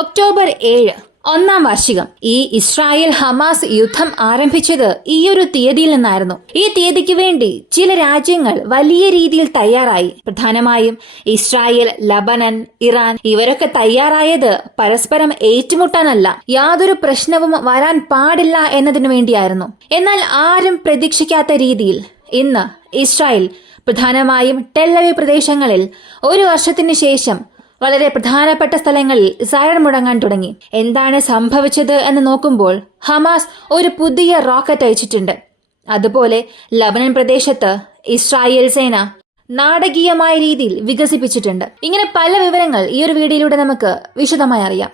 October 7 ഒന്നാം വാർഷികം. ഈ ഇസ്രായേൽ ഹമാസ് യുദ്ധം ആരംഭിച്ചത് ഈയൊരു തീയതിയിൽ നിന്നായിരുന്നു. ഈ തീയതിക്ക് വേണ്ടി ചില രാജ്യങ്ങൾ വലിയ രീതിയിൽ തയ്യാറായി. പ്രധാനമായും ഇസ്രായേൽ, ലബനൻ, ഇറാൻ ഇവരൊക്കെ തയ്യാറായത് പരസ്പരം ഏറ്റുമുട്ടാനല്ല, യാതൊരു പ്രശ്നവും വരാൻ പാടില്ല എന്നതിനു വേണ്ടിയായിരുന്നു. എന്നാൽ ആരും പ്രതീക്ഷിക്കാത്ത രീതിയിൽ ഇന്ന് ഇസ്രായേൽ പ്രധാനമായും ടെൽ-അവീവ് പ്രദേശങ്ങളിൽ ഒരു വർഷത്തിന് ശേഷം വളരെ പ്രധാനപ്പെട്ട സ്ഥലങ്ങളിൽ സൈറൺ മുഴങ്ങാൻ തുടങ്ങി. എന്താണ് സംഭവിച്ചത് എന്ന് നോക്കുമ്പോൾ ഹമാസ് ഒരു പുതിയ റോക്കറ്റ് അയച്ചിട്ടുണ്ട്. അതുപോലെ ലബനൻ പ്രദേശത്ത് ഇസ്രായേൽ സേന നാടകീയമായ രീതിയിൽ വികസിപ്പിച്ചിട്ടുണ്ട്. ഇങ്ങനെ പല വിവരങ്ങൾ ഈ ഒരു വീഡിയോയിലൂടെ നമുക്ക് വിശദമായി അറിയാം.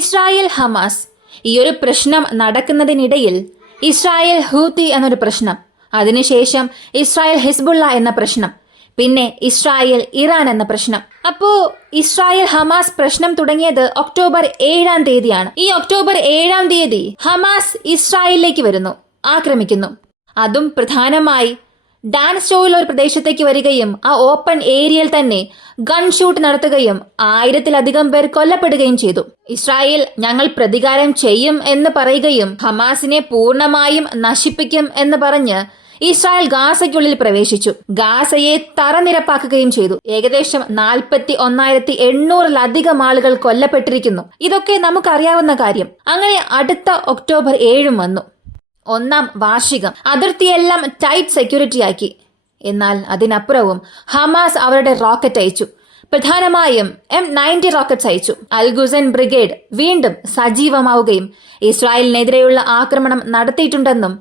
ഇസ്രായേൽ ഹമാസ് ഈ ഒരു പ്രശ്നം നടക്കുന്നതിനിടയിൽ ഇസ്രായേൽ ഹൂത്തി എന്നൊരു പ്രശ്നം, അതിനുശേഷം ഇസ്രായേൽ ഹിസ്ബുള്ള എന്ന പ്രശ്നം, പിന്നെ ഇസ്രായേൽ ഇറാൻ എന്ന പ്രശ്നം. അപ്പോ ഇസ്രായേൽ ഹമാസ് പ്രശ്നം തുടങ്ങിയത് ഒക്ടോബർ 7 തീയതിയാണ്. ഈ ഒക്ടോബർ 7 തീയതി ഹമാസ് ഇസ്രായേലിലേക്ക് വരുന്നു, ആക്രമിക്കുന്നു. അതും പ്രധാനമായി ഡാൻ സ്റ്റോയിൽ ഒരു പ്രദേശത്തേക്ക് വരികയും ആ ഓപ്പൺ ഏരിയയിൽ തന്നെ ഗൺ ഷൂട്ട് നടത്തുകയും 1000-ലധികം പേർ കൊല്ലപ്പെടുകയും ചെയ്തു. ഇസ്രായേൽ ഞങ്ങൾ പ്രതികാരം ചെയ്യും എന്ന് പറയുകയും ഹമാസിനെ പൂർണ്ണമായും നശിപ്പിക്കും എന്ന് പറഞ്ഞ് ഇസ്രായേൽ ഗാസയ്ക്കുള്ളിൽ പ്രവേശിച്ചു. ഗാസയെ തറനിരപ്പാക്കുകയും ചെയ്തു. ഏകദേശം 41,800-ലധികം ആളുകൾ കൊല്ലപ്പെട്ടിരിക്കുന്നു. ഇതൊക്കെ നമുക്കറിയാവുന്ന കാര്യം. അങ്ങനെ അടുത്ത ഒക്ടോബർ 7 വന്നു, ഒന്നാം വാർഷികം. അതിർത്തിയെല്ലാം ടൈറ്റ് സെക്യൂരിറ്റി ആക്കി. എന്നാൽ അതിനപ്പുറവും ഹമാസ് അവരുടെ റോക്കറ്റ് അയച്ചു. പ്രധാനമായും M90 റോക്കറ്റ്സ് അയച്ചു. അൽ-ഖുസൈൻ ബ്രിഗേഡ് വീണ്ടും സജീവമാവുകയും ഇസ്രായേലിനെതിരെയുള്ള ആക്രമണം നടത്തിയിട്ടുണ്ടെന്നും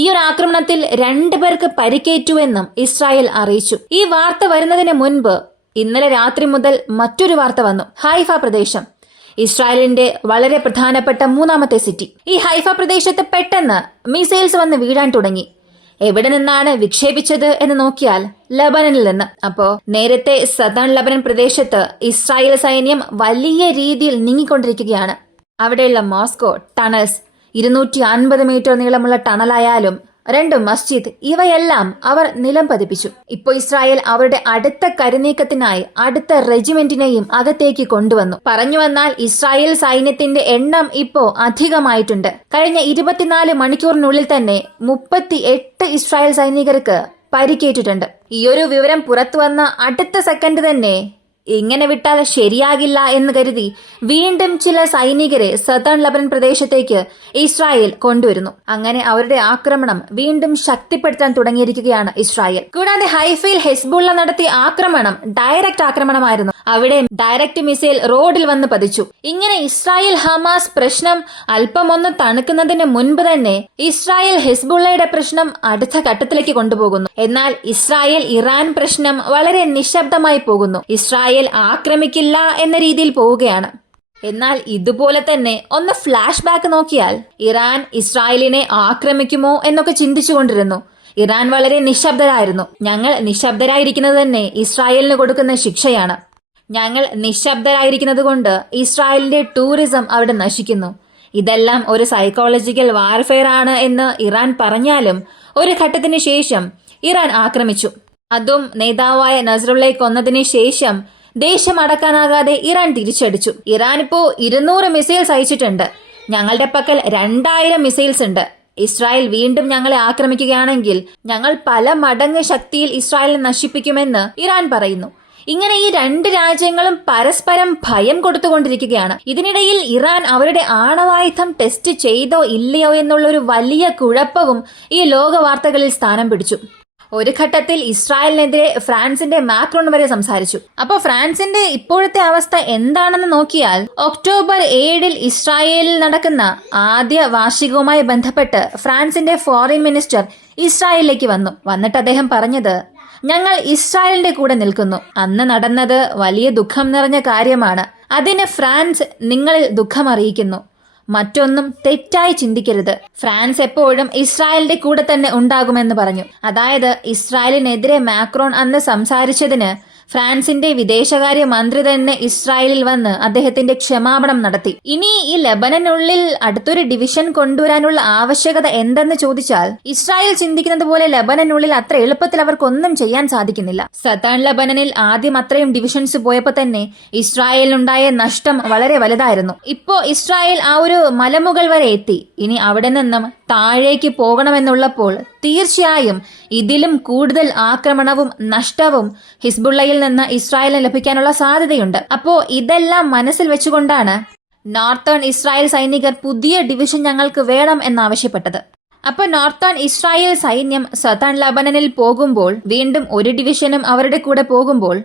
ഈ ഒരു ആക്രമണത്തിൽ 2 പേർക്ക് പരിക്കേറ്റുവെന്നും ഇസ്രായേൽ അറിയിച്ചു. ഈ വാർത്ത വരുന്നതിന് മുൻപ് ഇന്നലെ രാത്രി മുതൽ മറ്റൊരു വാർത്ത വന്നു. ഹൈഫ പ്രദേശം, ഇസ്രായേലിന്റെ വളരെ പ്രധാനപ്പെട്ട 3ാമത്തെ സിറ്റി. ഈ ഹൈഫ പ്രദേശത്ത് പെട്ടെന്ന് മിസൈൽസ് വന്ന് വീഴാൻ തുടങ്ങി. എവിടെ നിന്നാണ് വിക്ഷേപിച്ചത് എന്ന് നോക്കിയാൽ ലബനനിൽ നിന്ന്. അപ്പോ നേരത്തെ സദേൺ ലബനൻ പ്രദേശത്ത് ഇസ്രായേൽ സൈന്യം വലിയ രീതിയിൽ നീങ്ങിക്കൊണ്ടിരിക്കുകയാണ്. അവിടെയുള്ള മോസ്കോ ടണൽസ്, 250 മീറ്റർ നീളമുള്ള ടണലായാലും 2 മസ്ജിദ്, ഇവയെല്ലാം അവർ നിലം പതിപ്പിച്ചു. ഇപ്പോ ഇസ്രായേൽ അവരുടെ അടുത്ത കരുനീക്കത്തിനായി അടുത്ത റെജിമെന്റിനെയും അകത്തേക്ക് കൊണ്ടുവന്നു. പറഞ്ഞു വന്നാൽ ഇസ്രായേൽ സൈന്യത്തിന്റെ എണ്ണം ഇപ്പോ അധികമായിട്ടുണ്ട്. കഴിഞ്ഞ 24 മണിക്കൂറിനുള്ളിൽ തന്നെ 38 ഇസ്രായേൽ സൈനികർക്ക് പരിക്കേറ്റിട്ടുണ്ട്. ഈയൊരു വിവരം പുറത്തു വന്ന അടുത്ത സെക്കൻഡ് തന്നെ ഇങ്ങനെ വിട്ടാൽ ശരിയാകില്ല എന്ന് കരുതി വീണ്ടും ചില സൈനികരെ സദേൺ ലബനൻ പ്രദേശത്തേക്ക് ഇസ്രായേൽ കൊണ്ടുവരുന്നു. അങ്ങനെ അവരുടെ ആക്രമണം വീണ്ടും ശക്തിപ്പെടുത്താൻ തുടങ്ങിയിരിക്കുകയാണ് ഇസ്രായേൽ. കൂടാതെ ഹൈഫയിൽ ഹിസ്ബുള്ള നടത്തിയ ആക്രമണം ഡയറക്റ്റ് ആക്രമണമായിരുന്നു. അവിടെ ഡയറക്റ്റ് മിസൈൽ റോഡിൽ വന്ന് പതിച്ചു. ഇങ്ങനെ ഇസ്രായേൽ ഹമാസ് പ്രശ്നം അല്പമൊന്ന് തണുക്കുന്നതിന് മുൻപ് തന്നെ ഇസ്രായേൽ ഹിസ്ബുള്ളയുടെ പ്രശ്നം അടുത്ത ഘട്ടത്തിലേക്ക് കൊണ്ടുപോകുന്നു. എന്നാൽ ഇസ്രായേൽ ഇറാൻ പ്രശ്നം വളരെ നിശബ്ദമായി പോകുന്നു. ഇസ്രായേൽ ആക്രമിക്കില്ല എന്ന രീതിയിൽ പോവുകയാണ്. എന്നാൽ ഇതുപോലെ തന്നെ ഒന്ന് ഫ്ലാഷ് ബാക്ക് നോക്കിയാൽ ഇറാൻ ഇസ്രായേലിനെ ആക്രമിക്കുമോ എന്നൊക്കെ ചിന്തിച്ചുകൊണ്ടിരുന്നു. ഇറാൻ വളരെ നിശബ്ദരായിരുന്നു. ഞങ്ങൾ നിശബ്ദരായിരിക്കുന്നത് തന്നെ ഇസ്രായേലിന് കൊടുക്കുന്ന ശിക്ഷയാണ്. ഞങ്ങൾ നിശബ്ദരായിരിക്കുന്നത് കൊണ്ട് ഇസ്രായേലിന്റെ ടൂറിസം അവിടെ നശിക്കുന്നു. ഇതെല്ലാം ഒരു സൈക്കോളജിക്കൽ വാർഫെയർ ആണ് എന്ന് ഇറാൻ പറഞ്ഞാലും ഒരു ഘട്ടത്തിന് ശേഷം ഇറാൻ ആക്രമിച്ചു. അതും നേതാവായ നസ്രുള്ളയെ കൊന്നതിന് ശേഷം ദേഷ്യം അടക്കാനാകാതെ ഇറാൻ തിരിച്ചടിച്ചു. ഇറാൻ ഇപ്പോ 200 മിസൈൽസ് അയച്ചിട്ടുണ്ട്. ഞങ്ങളുടെ പക്കൽ 2000 മിസൈൽസ് ഉണ്ട്. ഇസ്രായേൽ വീണ്ടും ഞങ്ങളെ ആക്രമിക്കുകയാണെങ്കിൽ ഞങ്ങൾ പല മടങ്ങ് ശക്തിയിൽ ഇസ്രായേലിനെ നശിപ്പിക്കുമെന്ന് ഇറാൻ പറയുന്നു. ഇങ്ങനെ ഈ 2 രാജ്യങ്ങളും പരസ്പരം ഭയം കൊടുത്തുകൊണ്ടിരിക്കുകയാണ്. ഇതിനിടയിൽ ഇറാൻ അവരുടെ ആണവായുധം ടെസ്റ്റ് ചെയ്തോ ഇല്ലയോ എന്നുള്ളൊരു വലിയ കുഴപ്പവും ഈ ലോക വാർത്തകളിൽ സ്ഥാനം പിടിച്ചു. ഒരു ഘട്ടത്തിൽ ഇസ്രായേലിനെതിരെ ഫ്രാൻസിന്റെ മാക്രോൺ വരെ സംസാരിച്ചു. അപ്പോൾ ഫ്രാൻസിന്റെ ഇപ്പോഴത്തെ അവസ്ഥ എന്താണെന്ന് നോക്കിയാൽ ഒക്ടോബർ 7 ഇസ്രായേലിൽ നടക്കുന്ന ആദ്യ വാർഷികവുമായി ബന്ധപ്പെട്ട് ഫ്രാൻസിന്റെ ഫോറിൻ മിനിസ്റ്റർ ഇസ്രായേലിലേക്ക് വന്നിട്ട് അദ്ദേഹം പറഞ്ഞത്, ഞങ്ങൾ ഇസ്രായേലിന്റെ കൂടെ നിൽക്കുന്നു. അന്ന് നടന്നത് വലിയ ദുഃഖം നിറഞ്ഞ കാര്യമാണ്. അതിന് ഫ്രാൻസ് നിങ്ങളിൽ ദുഃഖം അറിയിക്കുന്നു. മറ്റൊന്നും തെറ്റായി ചിന്തിക്കരുത്. ഫ്രാൻസ് എപ്പോഴും ഇസ്രായേലിന്റെ കൂടെ തന്നെ ഉണ്ടാകുമെന്ന് പറഞ്ഞു. അതായത് ഇസ്രായേലിനെതിരെ മാക്രോൺ അന്ന് സംസാരിച്ചതിന് ഫ്രാൻസിന്റെ വിദേശകാര്യ മന്ത്രി തന്നെ ഇസ്രായേലിൽ വന്ന് അദ്ദേഹത്തിന്റെ ക്ഷമാപണം നടത്തി. ഇനി ഈ ലെബനനുള്ളിൽ അടുത്തൊരു ഡിവിഷൻ കൊണ്ടുവരാനുള്ള ആവശ്യകത എന്തെന്ന് ചോദിച്ചാൽ, ഇസ്രായേൽ ചിന്തിക്കുന്നത് പോലെ ലെബനനുള്ളിൽ അത്ര എളുപ്പത്തിൽ അവർക്കൊന്നും ചെയ്യാൻ സാധിക്കുന്നില്ല. സതാൻ ലെബനനിൽ ആദ്യം അത്രയും ഡിവിഷൻസ് പോയപ്പോൾ തന്നെ ഇസ്രായേലിനുണ്ടായ നഷ്ടം വളരെ വലുതായിരുന്നു. ഇപ്പോ ഇസ്രായേൽ ആ ഒരു മലമുകൾ വരെ എത്തി. ഇനി അവിടെ നിന്നും താഴേക്ക് പോകണമെന്നുള്ളപ്പോൾ തീർച്ചയായും ഇതിലും കൂടുതൽ ആക്രമണവും നഷ്ടവും ഹിസ്ബുള്ളയിൽ നിന്ന് ഇസ്രായേലിന് ലഭിക്കാനുള്ള സാധ്യതയുണ്ട്. അപ്പോ ഇതെല്ലാം മനസ്സിൽ വെച്ചുകൊണ്ടാണ് നോർത്തേൺ ഇസ്രായേൽ സൈനികർ പുതിയ ഡിവിഷൻ ഞങ്ങൾക്ക് വേണം എന്നാവശ്യപ്പെട്ടത്. അപ്പൊ നോർത്തേൺ ഇസ്രായേൽ സൈന്യം സതാൻ ലെബനനിൽ പോകുമ്പോൾ, വീണ്ടും ഒരു ഡിവിഷനും അവരുടെ കൂടെ പോകുമ്പോൾ,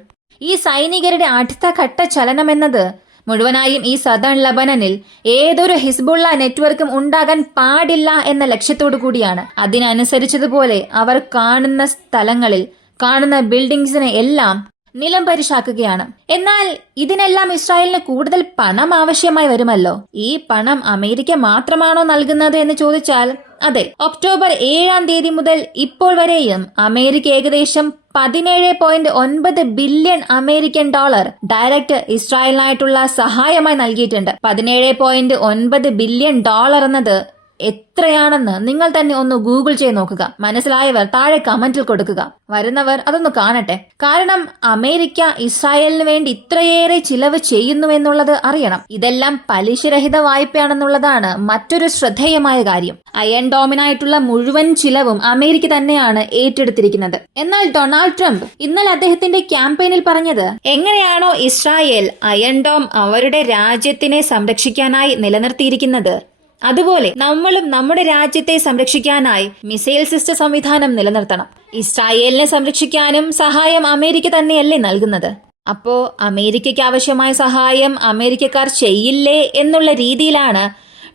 ഈ സൈനികരുടെ അടുത്ത ഘട്ട ചലനം എന്നത് മുഴുവനായും ഈ സതേൺ ലെബനനിൽ ഏതൊരു ഹിസ്ബുള്ള നെറ്റ്വർക്കും ഉണ്ടാകാൻ പാടില്ല എന്ന ലക്ഷ്യത്തോടു കൂടിയാണ്. അതിനനുസരിച്ചതുപോലെ അവർ കാണുന്ന സ്ഥലങ്ങളിൽ കാണുന്ന ബിൽഡിംഗ്സിനെ എല്ലാം നിലം പരിശാക്കുകയാണ്. എന്നാൽ ഇതിനെല്ലാം ഇസ്രായേലിന് കൂടുതൽ പണം ആവശ്യമായി വരുമല്ലോ. ഈ പണം അമേരിക്ക മാത്രമാണോ നൽകുന്നത് എന്ന് ചോദിച്ചാൽ അതെ. ഒക്ടോബർ 7 മുതൽ ഇപ്പോൾ വരെയും അമേരിക്ക ഏകദേശം 17.9 ബില്യൺ അമേരിക്കൻ ഡോളർ ഡയറക്റ്റ് ഇസ്രായേലിനായിട്ടുള്ള സഹായമായി നൽകിയിട്ടുണ്ട്. 17.9 ബില്യൺ ഡോളർ എന്നത് എത്രയാണെന്ന് നിങ്ങൾ തന്നെ ഒന്ന് ഗൂഗിൾ ചെയ്ത് നോക്കുക. മനസ്സിലായവർ താഴെ കമന്റിൽ കൊടുക്കുക. വരുന്നവർ അതൊന്ന് കാണട്ടെ. കാരണം അമേരിക്ക ഇസ്രായേലിന് വേണ്ടി ഇത്രയേറെ ചിലവ് ചെയ്യുന്നുവെന്നുള്ളത് അറിയണം. ഇതെല്ലാം പലിശരഹിത വായ്പയാണെന്നുള്ളതാണ് മറ്റൊരു ശ്രദ്ധേയമായ കാര്യം. അയൺ ഡോമിനായിട്ടുള്ള മുഴുവൻ ചിലവും അമേരിക്ക തന്നെയാണ് ഏറ്റെടുത്തിരിക്കുന്നത്. എന്നാൽ ഡൊണാൾഡ് ട്രംപ് ഇന്നലെ അദ്ദേഹത്തിന്റെ ക്യാമ്പയിനിൽ പറഞ്ഞത്, എങ്ങനെയാണോ ഇസ്രായേൽ അയൺ ഡോം അവരുടെ രാജ്യത്തിനെ സംരക്ഷിക്കാനായി നിലനിർത്തിയിരിക്കുന്നത്, അതുപോലെ നമ്മളും നമ്മുടെ രാജ്യത്തെ സംരക്ഷിക്കാനായി മിസൈൽ സിസ്റ്റം സംവിധാനം നിലനിർത്തണം. ഇസ്രായേലിനെ സംരക്ഷിക്കാനും സഹായം അമേരിക്ക തന്നെയല്ലേ നൽകുന്നത്. അപ്പോ അമേരിക്കയ്ക്ക് ആവശ്യമായ സഹായം അമേരിക്കക്കാർ ചെയ്യില്ലേ എന്നുള്ള രീതിയിലാണ്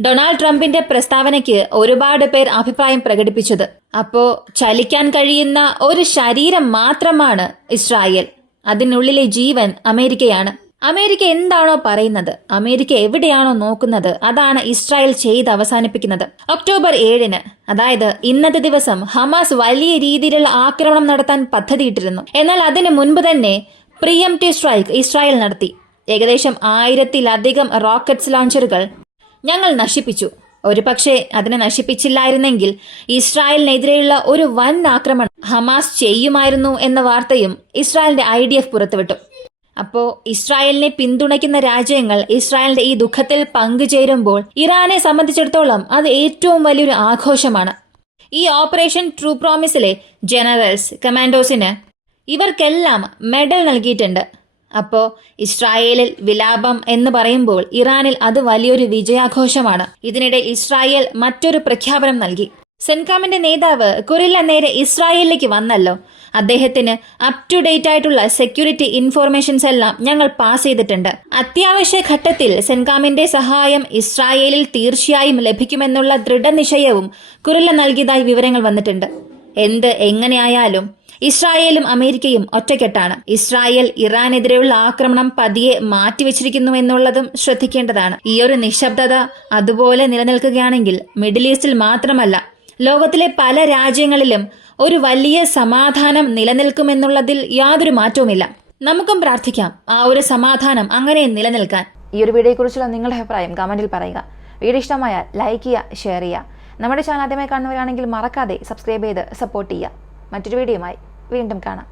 ഡൊണാൾഡ് ട്രംപിന്റെ പ്രസ്താവനയ്ക്ക് ഒരുപാട് പേർ അഭിപ്രായം പ്രകടിപ്പിച്ചത്. അപ്പോ ചലിക്കാൻ കഴിയുന്ന ഒരു ശരീരം മാത്രമാണ് ഇസ്രായേൽ. അതിനുള്ളിലെ ജീവൻ അമേരിക്കയാണ്. അമേരിക്ക എന്താണോ പറയുന്നത്, അമേരിക്ക എവിടെയാണോ നോക്കുന്നത്, അതാണ് ഇസ്രായേൽ ചെയ്ത് അവസാനിപ്പിക്കുന്നത്. ഒക്ടോബർ 7 അതായത് ഇന്നത്തെ ദിവസം ഹമാസ് വലിയ രീതിയിലുള്ള ആക്രമണം നടത്താൻ പദ്ധതിയിട്ടിരുന്നു. എന്നാൽ അതിനു മുൻപ് തന്നെ പ്രീഎംപ്റ്റീവ് സ്ട്രൈക്ക് ഇസ്രായേൽ നടത്തി. ഏകദേശം 1000-ലധികം റോക്കറ്റ്സ് ലോഞ്ചറുകൾ ഞങ്ങൾ നശിപ്പിച്ചു. ഒരുപക്ഷെ അതിനെ നശിപ്പിച്ചില്ലായിരുന്നെങ്കിൽ ഇസ്രായേലിനെതിരെയുള്ള ഒരു വൻ ആക്രമണം ഹമാസ് ചെയ്യുമായിരുന്നു എന്ന വാർത്തയും ഇസ്രായേലിന്റെ IDF പുറത്തുവിട്ടു. അപ്പോ ഇസ്രായേലിനെ പിന്തുണയ്ക്കുന്ന രാജ്യങ്ങൾ ഇസ്രായേലിന്റെ ഈ ദുഃഖത്തിൽ പങ്കുചേരുമ്പോൾ ഇറാനെ സംബന്ധിച്ചിടത്തോളം അത് ഏറ്റവും വലിയൊരു ആഘോഷമാണ്. ഈ ഓപ്പറേഷൻ ട്രൂ പ്രോമിസിലെ ജനറൽസ്, കമാൻഡോസിന് ഇവർക്കെല്ലാം മെഡൽ നൽകിയിട്ടുണ്ട്. അപ്പോ ഇസ്രായേലിൽ വിലാപം എന്ന് പറയുമ്പോൾ ഇറാനിൽ അത് വലിയൊരു വിജയാഘോഷമാണ്. ഇതിനിടെ ഇസ്രായേൽ മറ്റൊരു പ്രഖ്യാപനം നൽകി. സെൻകാമിന്റെ നേതാവ് കുറില്ല നേരെ ഇസ്രായേലിലേക്ക് വന്നല്ലോ. അദ്ദേഹത്തിന് അപ് ടു ഡേറ്റ് ആയിട്ടുള്ള സെക്യൂരിറ്റി ഇൻഫോർമേഷൻസ് എല്ലാം ഞങ്ങൾ പാസ് ചെയ്തിട്ടുണ്ട്. അത്യാവശ്യ ഘട്ടത്തിൽ സെൻകാമിന്റെ സഹായം ഇസ്രായേലിൽ തീർച്ചയായും ലഭിക്കുമെന്നുള്ള ദൃഢനിശ്ചയവും കുറില്ല നൽകിയതായി വിവരങ്ങൾ വന്നിട്ടുണ്ട്. എങ്ങനെയായാലും ഇസ്രായേലും അമേരിക്കയും ഒറ്റക്കെട്ടാണ്. ഇസ്രായേൽ ഇറാനെതിരെയുള്ള ആക്രമണം പതിയെ മാറ്റിവെച്ചിരിക്കുന്നു എന്നുള്ളതും ശ്രദ്ധിക്കേണ്ടതാണ്. ഈ ഒരു നിശബ്ദത അതുപോലെ നിലനിൽക്കുകയാണെങ്കിൽ മിഡിൽ ഈസ്റ്റിൽ മാത്രമല്ല, ലോകത്തിലെ പല രാജ്യങ്ങളിലും ഒരു വലിയ സമാധാനം നിലനിൽക്കുമെന്നുള്ളതിൽ യാതൊരു മാറ്റവുമില്ല. നമുക്കും പ്രാർത്ഥിക്കാം ആ ഒരു സമാധാനം അങ്ങനെ നിലനിൽക്കാൻ. ഈ ഒരു വീഡിയോയെക്കുറിച്ചുള്ള നിങ്ങളുടെ അഭിപ്രായം കമന്റിൽ പറയുക. വീഡിയോ ഇഷ്ടമായാൽ ലൈക്ക് ചെയ്യുക, ഷെയർ ചെയ്യുക. നമ്മുടെ ചാനൽ ആദ്യമായി കാണുന്നവരാണെങ്കിൽ മറക്കാതെ സബ്സ്ക്രൈബ് ചെയ്ത് സപ്പോർട്ട് ചെയ്യുക. മറ്റൊരു വീഡിയോയുമായി വീണ്ടും കാണാം.